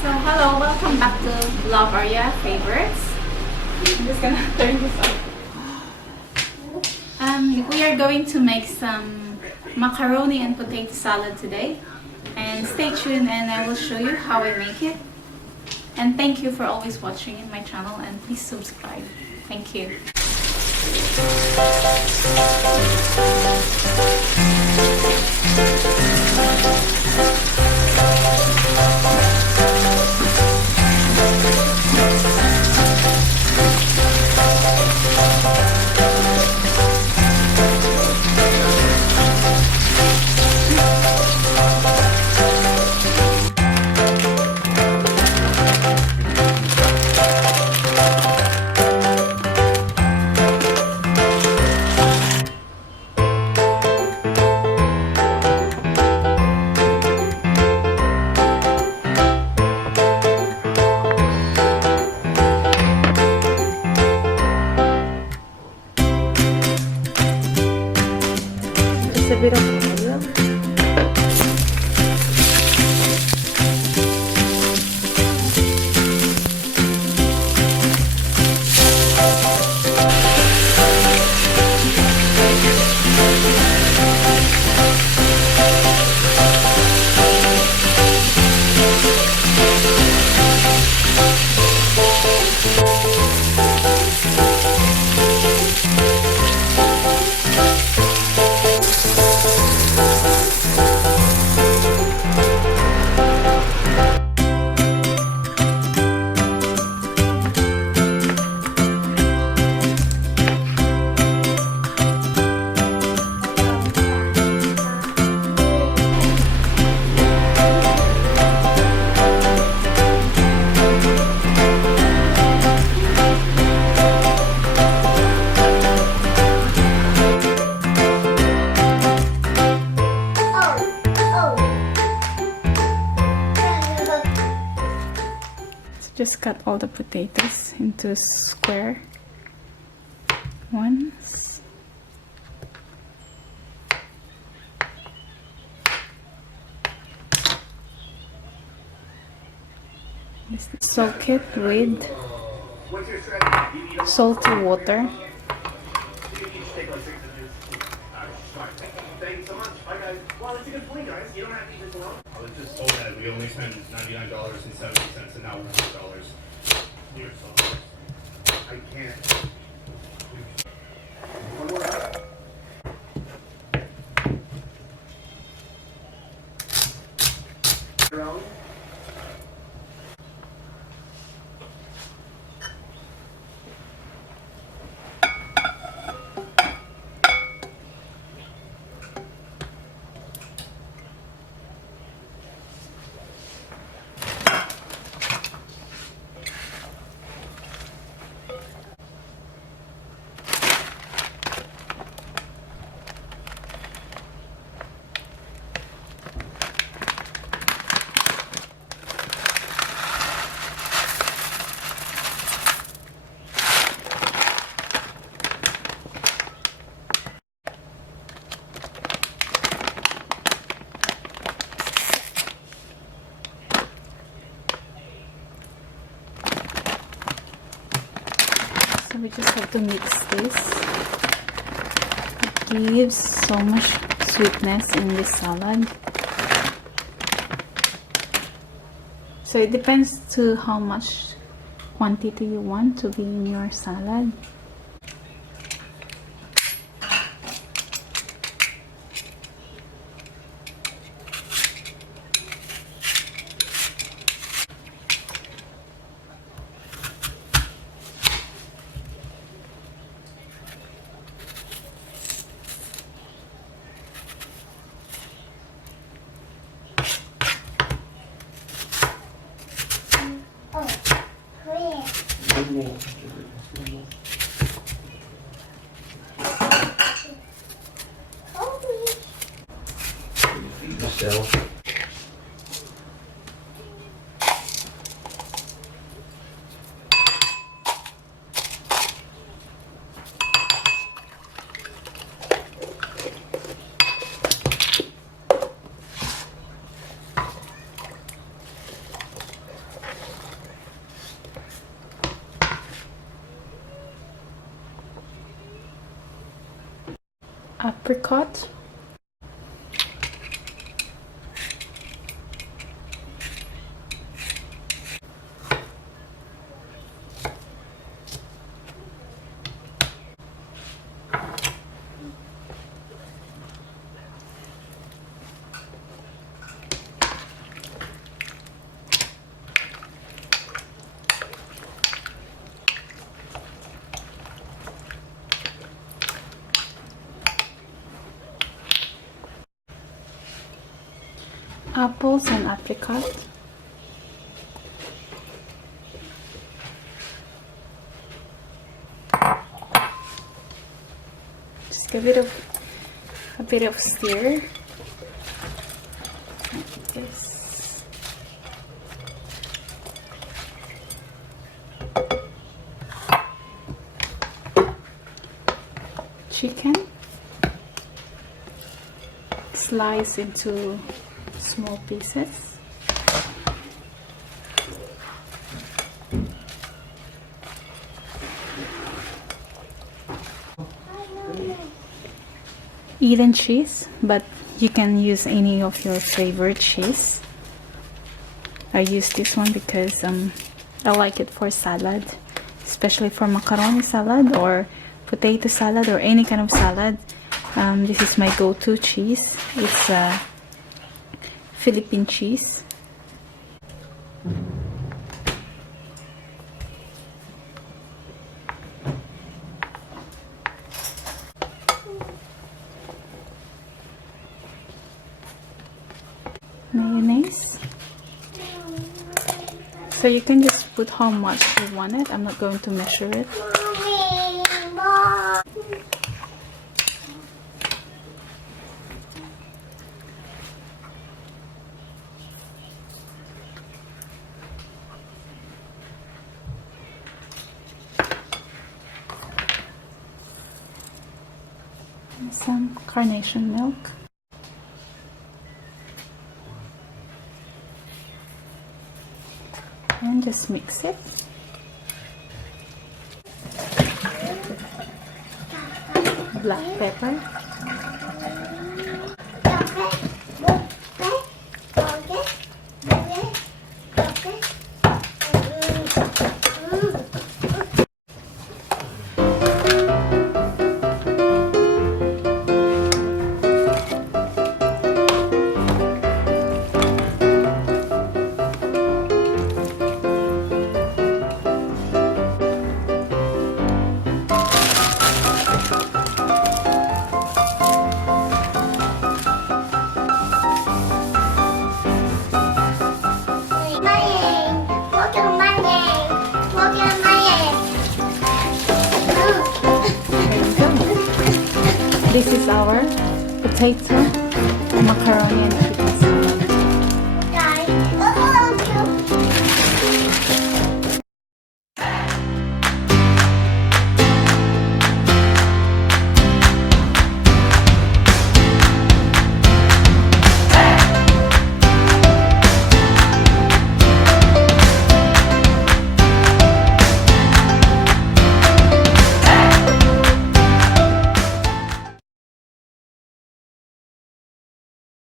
So hello, welcome back to Love Area Favorites. I'm just gonna turn this off. We are going to make some macaroni and potato salad today. And stay tuned and I will show you how I make it. And thank you for always watching in my channel and please subscribe. Thank you. A bit of oil. Just cut all the potatoes into square ones. Soak it with salty water. I was just told that we only spend $99.70 and now $100 here, so I can't. One more out. Around. So we just have to mix this. It gives so much sweetness in this salad. So it depends to how much quantity you want to be in your salad. Michelle. apricot, apples and apricot, just give it a bit of stir like this. Chicken, slice into small pieces. Eden cheese, but you can use any of your favorite cheese. I use this one because I like it for salad, especially for macaroni salad or potato salad or any kind of salad. This is my go-to cheese. It's Filipino cheese. Mayonnaise. So you can just put how much you want it. I'm not going to measure it. Some carnation milk. And just mix it. Black pepper. This is our potato, macaroni, and pita salad.